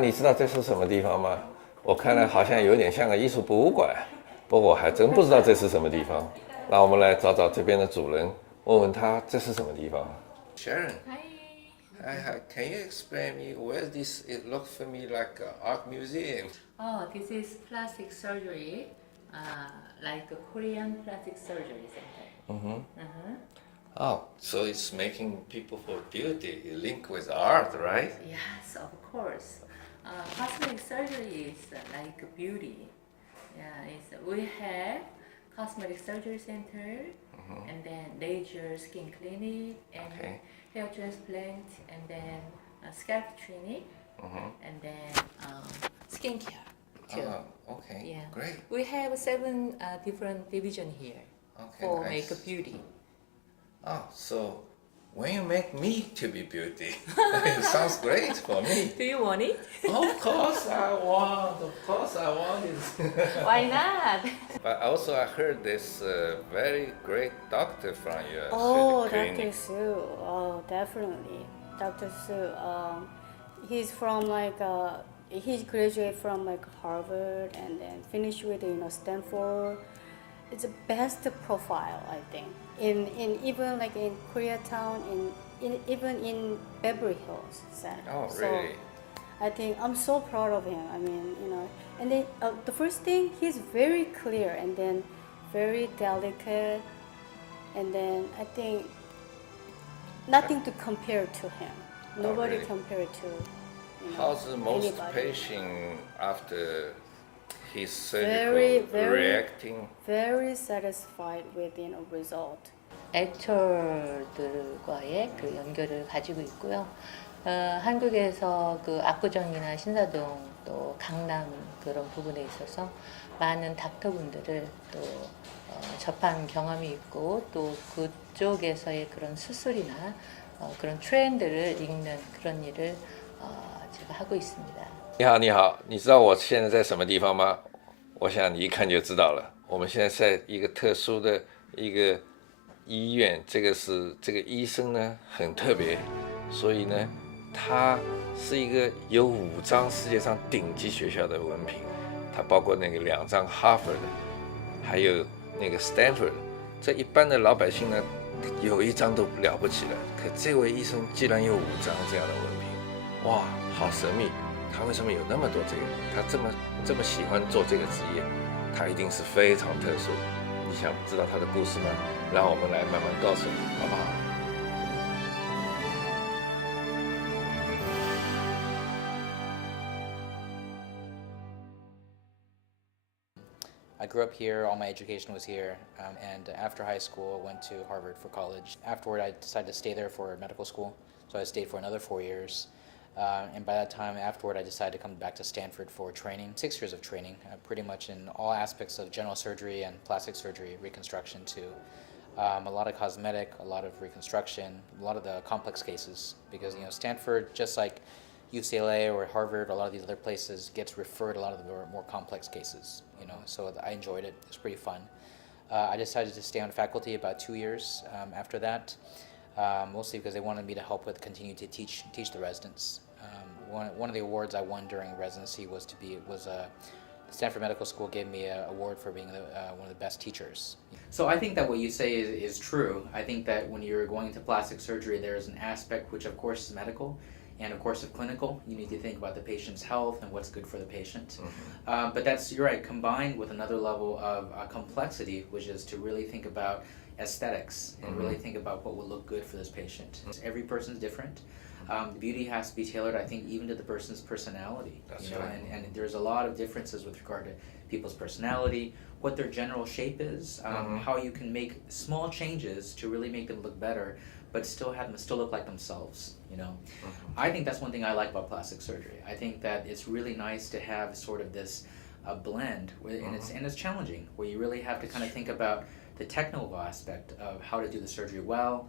你知道这是什么地方吗？我看了好像有点像个艺术博物馆，不过我还真不知道这是什么地方。那我们来找找这边的主人，问问他这是什么地方。Sharon, hi, can you explain me where this? It looks for me like an art museum. Oh, this is plastic surgery, like a Korean plastic surgery center. Oh, so it's making people for beauty, link with art, right? Yes, of course. Cosmetic surgery is like beauty. Yeah, we have cosmetic surgery center, and then laser skin clinic, and Okay. hair transplant, and then scalp training, and then skincare too. Oh, okay, Yeah, great. we have 7 different division here Okay, for nice. makeup beauty. Oh, so when you make me to be beauty, it sounds great for me. Do you want it? Of course I want. Of course I want it. Why not? But also I heard this very great doctor from your Oh, clinic. Dr. Su. Oh, definitely. Dr. Su. He's from he graduated from like Harvard and then finished with Stanford. It's the best profile, I think. In even like in Koreatown, even in Beverly Hills Center. Oh, So really? I think I'm so proud of him. I mean, and then the first thing, he's very clear and then very delicate, and then I think nothing to compare to him. Nobody really? compared to How's the most anybody. patient after his Very, surgical very- reacting? Very satisfied with result. 액터들과의 그 연결을 가지고 있고요. 한국에서 그 압구정이나 신사동 또 강남 그런 부분에 있어서 많은 닥터분들을 또 접한 경험이 있고 또 그쪽에서의 그런 수술이나 그런 트렌드를 읽는 그런 일을 제가 하고 있습니다. 你好，你好，你知道我现在在什么地方吗？我想你一看就知道了。我们现在在一个特殊的一个医院，这个医生呢很特别，所以呢，他是一个有5张世界上顶级学校的文凭，他包括那个2张哈佛的，还有那个 Stanford。这一般的老百姓呢，有1张都了不起了，可这位医生居然有5张这样的文凭，哇，好神秘！他为什么有那么多这个？他这么喜欢做这个职业，他一定是非常特殊。你想知道他的故事吗？让我们来慢慢告诉你，好不好？ I grew up here, all my education was here, and after high school, I went to Harvard for college. Afterward, I decided to stay there for medical school, so I stayed for another 4 years. And by that time, afterward, I decided to come back to Stanford for training, 6 years of training, pretty much in all aspects of general surgery and plastic surgery, reconstruction too. A lot of cosmetic, a lot of reconstruction, a lot of the complex cases, because Stanford, just like UCLA or Harvard, a lot of these other places gets referred a lot of the more complex cases, so I enjoyed it. It was pretty fun. I decided to stay on faculty about 2 years after that, mostly because they wanted me to help with continue to teach the residents. One of the awards I won during residency was Stanford Medical School gave me an award for being one of the best teachers. So I think that what you say is true. I think that when you're going to plastic surgery, there's an aspect which of course is medical, and of course of clinical. You need to think about the patient's health and what's good for the patient. But you're right, combined with another level of complexity, which is to really think about aesthetics and really think about what will look good for this patient. Every person's different. The beauty has to be tailored, I think, even to the person's personality. That's right. And there's a lot of differences with regard to people's personality, what their general shape is, how you can make small changes to really make them look better, but still have them still look like themselves. I think that's one thing I like about plastic surgery. I think that it's really nice to have sort of this blend, and it's challenging, where you really have to kind of think about the technical aspect of how to do the surgery well.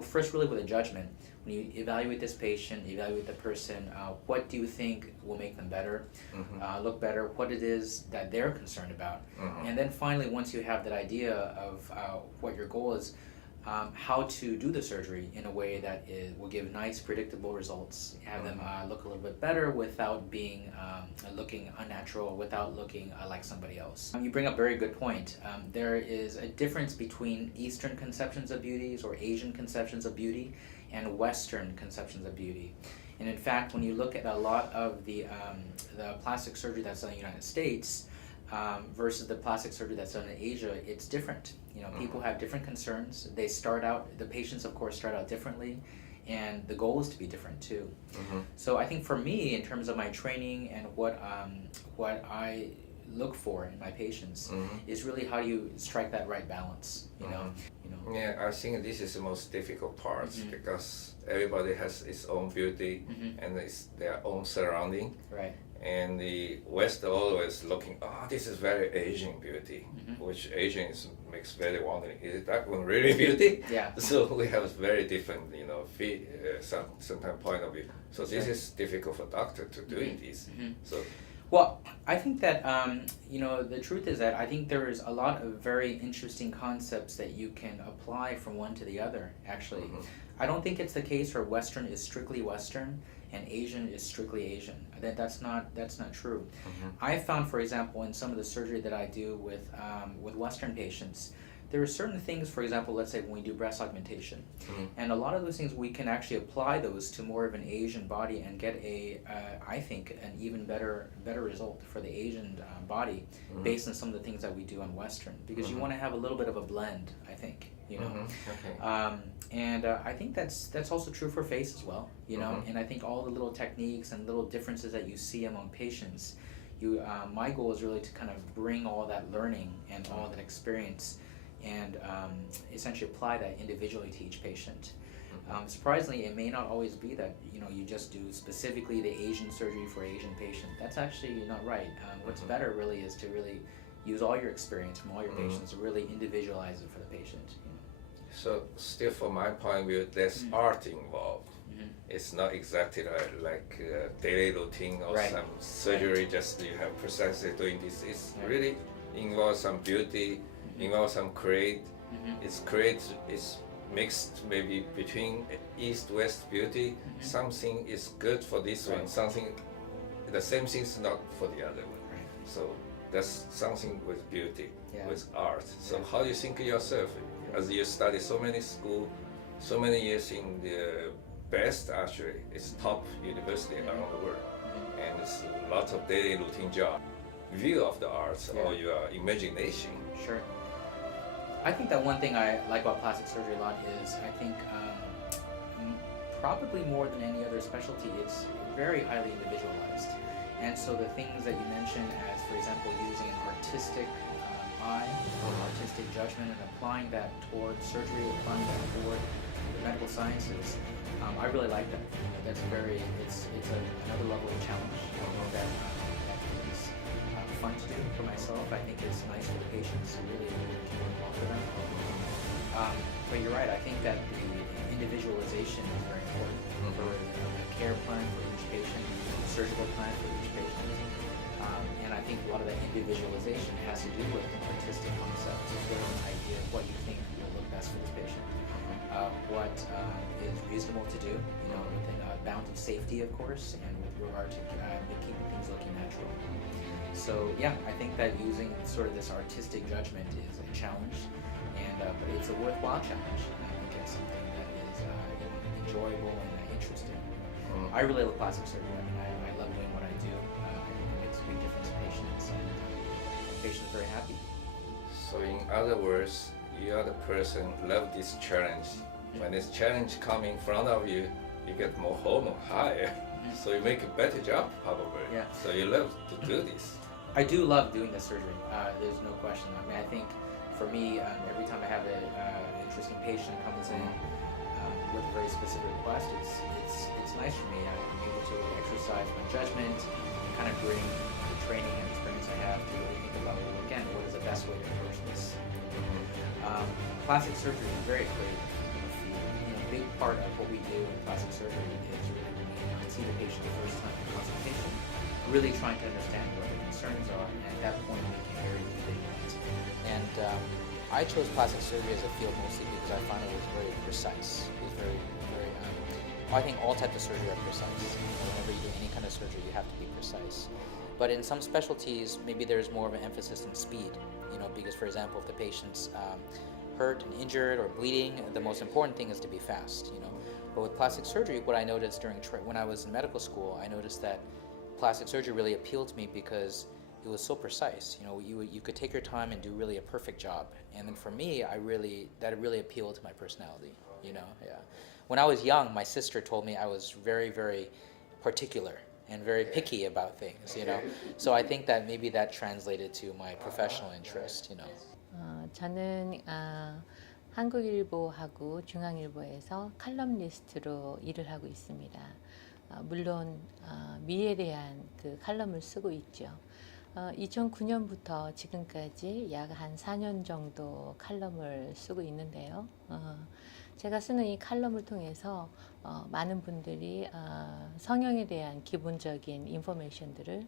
First, really with a judgment. When you evaluate this patient, evaluate the person, what do you think will make them better, look better, what it is that they're concerned about. And then finally, once you have that idea of what your goal is, how to do the surgery in a way that will give nice, predictable results, have them look a little bit better without being looking unnatural, without looking like somebody else. You bring up a very good point. There is a difference between Eastern conceptions of beauty or Asian conceptions of beauty and Western conceptions of beauty. And in fact, when you look at a lot of the plastic surgery that's done in the United States versus the plastic surgery that's done in Asia, it's different. You know, people have different concerns. They start out, the patients of course start out differently, and the goal is to be different too. So I think for me, in terms of my training and what I look for in my patients is really how do you strike that right balance, you know. Yeah, I think this is the most difficult part because everybody has its own beauty and their own surrounding. Right. And the West always looking, this is very Asian beauty, which Asians makes very wondering, is that one really beauty? Yeah. So we have very different, sometimes point of view. So this is difficult for doctor to doing this. So. Well, I think that, the truth is that I think there is a lot of very interesting concepts that you can apply from one to the other, actually. I don't think it's the case where Western is strictly Western and Asian is strictly Asian. That's not true. I found, for example, in some of the surgery that I do with Western patients, there are certain things, for example, let's say when we do breast augmentation, and a lot of those things we can actually apply those to more of an Asian body and get I think, an even better result for the Asian body based on some of the things that we do on Western, because you want to have a little bit of a blend, I think, you know. And I think that's also true for face as well, you know. And I think all the little techniques and little differences that you see among patients, my goal is really to kind of bring all that learning and all that experience and essentially apply that individually to each patient. Surprisingly, it may not always be that you just do specifically the Asian surgery for Asian patient. That's actually not right. What's better really is to really use all your experience from all your patients to really individualize it for the patient. So still from my point of view, there's art involved. It's not exactly like daily routine or some surgery, just you have precisely doing this. It's really involves some beauty, involves some create. It's mixed maybe between East-West beauty. Something is good for this one, the same thing is not for the other one. So that's something with beauty, with art. So how do you think yourself, as you study so many school, so many years in the best, actually, it's top university around the world, and it's a lot of daily routine job. View of the arts or your imagination. Sure. I think that one thing I like about plastic surgery a lot is I think probably more than any other specialty, it's very highly individualized. And so the things that you mentioned as, for example, using an artistic eye or artistic judgment and applying that toward surgery, applying that toward the medical sciences, I really like that. That's it's another level of challenge. I know that is fun to do for myself. I think it's nice for the patients, really well for them. But you're right, I think that the individualization is very important for a care plan for each patient, a surgical plan for each patient. And I think a lot of that individualization has to do with an artistic concept, with an idea of what you think will look best for this patient. What is reasonable to do, within a bound of safety, of course, and with regard to keeping things looking natural. So yeah, I think that using sort of this artistic judgment is a challenge, and but it's a worthwhile challenge. And I think it's something that is enjoyable and interesting. I really love plastic surgery. I mean, I love doing what I do. I think it makes a big difference to patients, and patients are very happy. So in other words, you are the person love this challenge. When this challenge come in front of you, you get more hormone higher. So you make a better job probably. Yeah. So you love to do this. I do love doing the surgery. There's no question. I mean, I think for me, every time I have an interesting patient comes in with a very specific request, it's nice for me. I'm able to exercise my judgment and kind of bring the training and experience I have to really think about, well, again, what is the best way to approach this? Plastic surgery is very creative. A big part of what we do in plastic surgery is really when we see the patient the first time in consultation, really trying to understand what their concerns are, and at that point we can very individualized. And I chose plastic surgery as a field mostly because I found it was very precise. It was very, very. I think all types of surgery are precise. Whenever you do any kind of surgery, you have to be precise. But in some specialties, maybe there's more of an emphasis on speed. Because for example, if the patient's hurt and injured or bleeding, the most important thing is to be fast. But with plastic surgery, what I noticed when I was in medical school, I noticed that plastic surgery really appealed to me because it was so precise. You could take your time and do really a perfect job. And then for me, that really appealed to my personality. Yeah. When I was young, my sister told me I was very, very particular and very picky about things. So I think that maybe that translated to my professional interest. 저는 한국일보하고 중앙일보에서 칼럼니스트로 일을 하고 있습니다. 물론 미에 대한 그 칼럼을 쓰고 있죠. 2009년부터 지금까지 약 한 4년 정도 칼럼을 쓰고 있는데요. 제가 쓰는 이 칼럼을 통해서 많은 분들이 성형에 대한 기본적인 인포메이션들을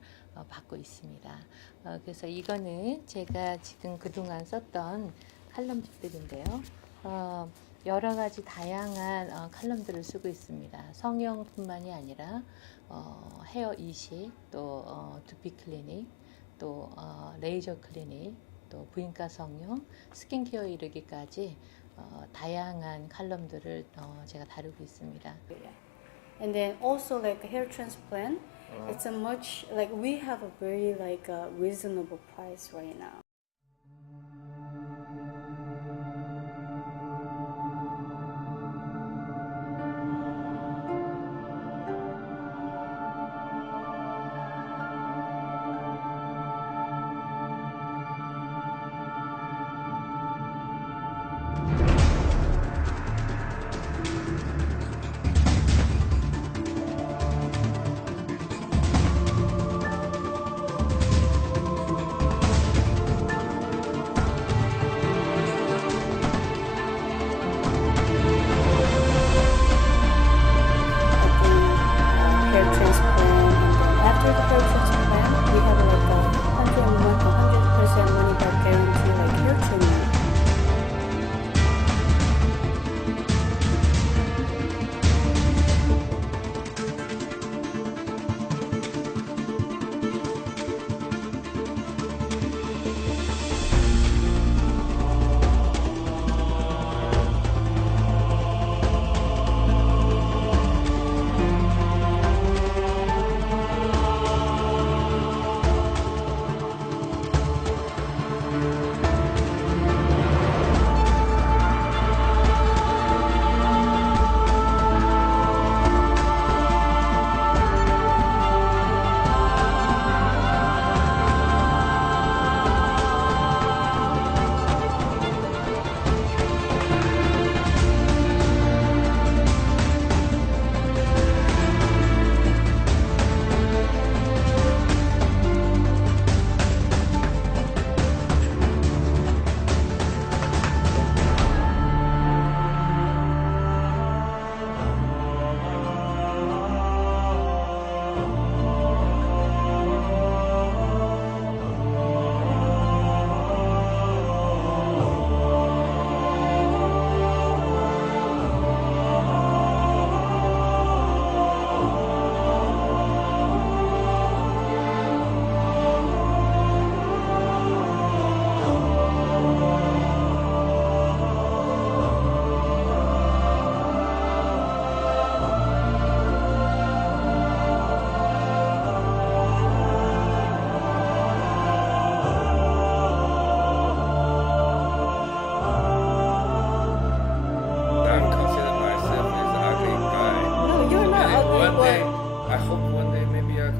받고 있습니다. 그래서 이거는 제가 지금 그동안 썼던 칼럼들인데요. 여러 가지 다양한 칼럼들을 쓰고 있습니다. 성형뿐만이 아니라 헤어 이식, 또 두피 클리닉, 또 레이저 클리닉, 또 부인과 성형, 스킨케어 이르기까지 다양한 칼럼들을 제가 다루고 있습니다. And then also like hair transplant, it's a much like we have a very like reasonable price right now.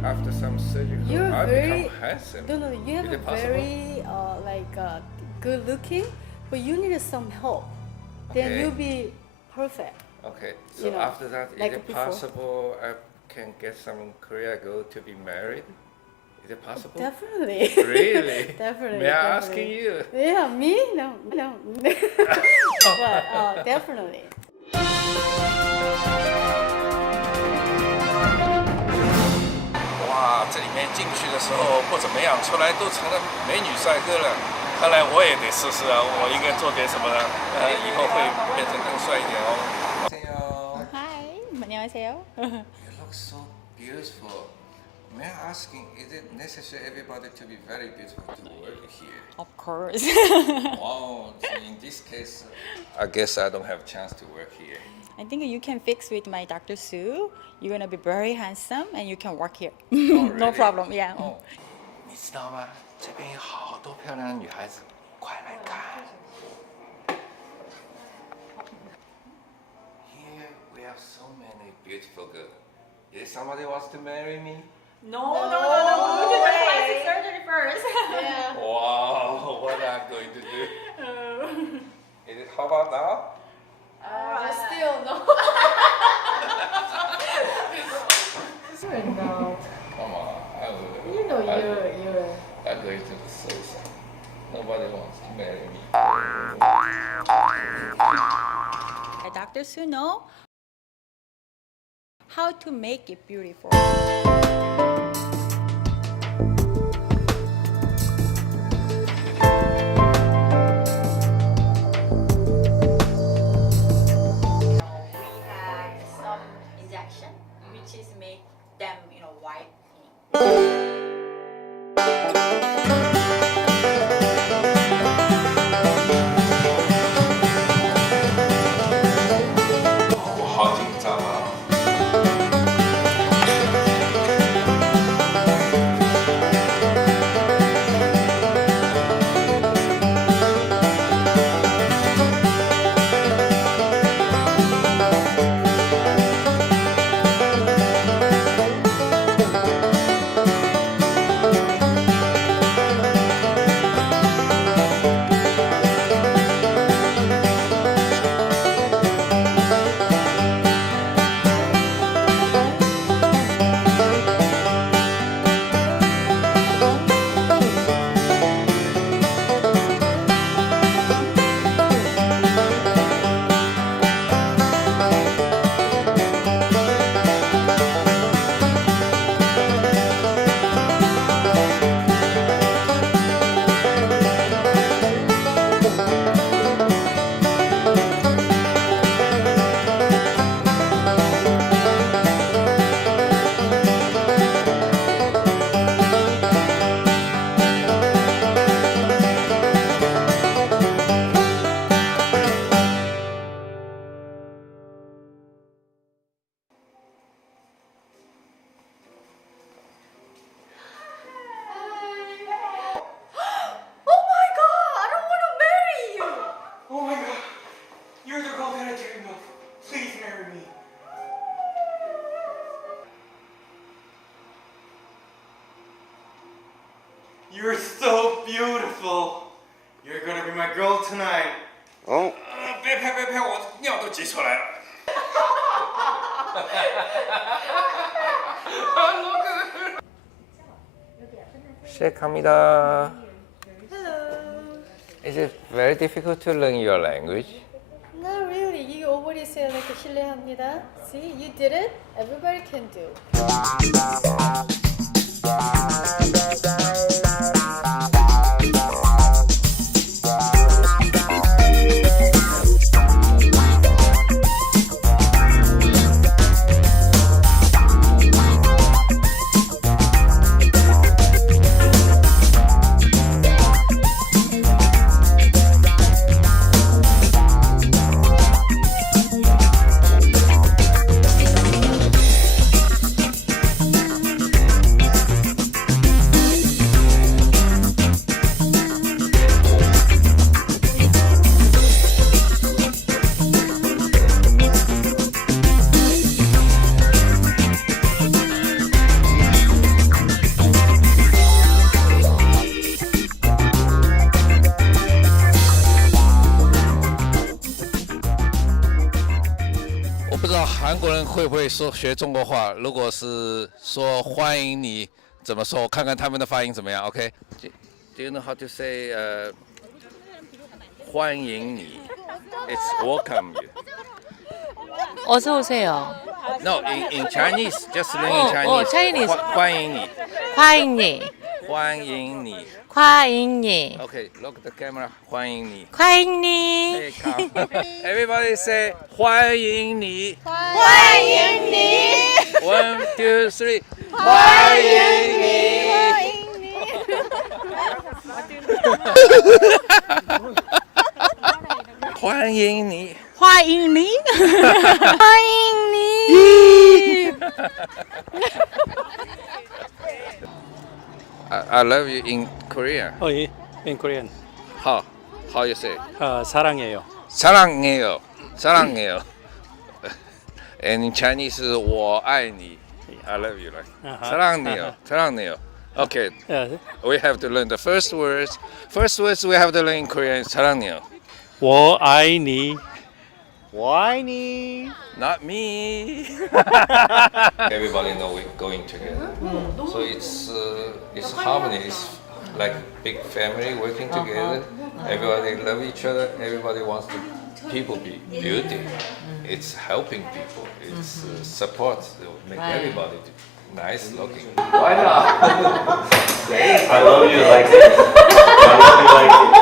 after some surgery, You're I very become handsome. no, you have Is a it possible? very good looking, but you need some help. Then Okay. you'll be perfect. Okay, so You know, after that, like is it before. possible I can get some Korea girl to be married? Is it possible? Definitely. Really? Definitely. May I ask definitely. you? Yeah, me? No. But definitely. 哇，这里面进去的时候不怎么样，出来都成了美女帅哥了。看来我也得试试啊，我应该做点什么呢？以后会变成更帅一点哦。Hi, 안녕하세요. You look so beautiful. May I asking, is it necessary everybody to be very beautiful to work here? Of course. Wow, so in this case, I guess I don't have a chance to work here. I think you can fix with my Dr. Sue. You're gonna be very handsome and you can work here. Oh, No really? problem, yeah. 哦，你知道吗？这边有好多漂亮的女孩子，快来看。Here we have so many beautiful girls. Is somebody wants to marry me? No. We do the plastic surgery first. Yeah. Wow, what I'm going to do? Is it how about now? But still, no. No. Come on, I will. You know you're. I'm going to the suicide. Nobody wants to marry me. Dr. Sue know how to make it beautiful. We have some injection, which is make them, white. Oh, 我好紧张啊！Oh my god, you're the girl that I dreamed of. Please marry me. You're so beautiful. You're gonna be my girl tonight. 哦，别拍别拍，我尿都挤出来了。시작합니다. Hello. Is it very difficult to learn your language? Not really. You already say like 실례합니다. See, you did it. Everybody can do.我不知道韩国人会不会学中国话。如果是说欢迎你，怎么说？我看看他们的发音怎么样。OK。Do you know how to say 欢迎你 ？It's welcome you. 어서 오세요. No, in Chinese, just learn in Chinese. Chinese. 欢迎你。欢迎你.欢迎你。欢迎你， Okay, look at the camera. 欢迎你。欢迎你， Hey, come. Everybody say 欢迎你。欢迎你， One, two, three. 欢迎你。欢迎你。欢迎你，欢迎你。 I love you in Korean. Oh, in Korean. How you say? 사랑해요. 사랑해요. 사랑해요. And in Chinese, 我爱你. I love you. Right? 사랑해요. 사랑해요. Okay, we have to learn the first words. First words we have to learn in Korean is 사랑해요. 我爱你. 我爱你. Not me. Everybody know we're going together. So it's harmony. It's like big family working together. Everybody love each other. Everybody wants to people be beauty. It's helping people. It's support. Make everybody nice looking. Why not? I love you like this. I love you like this.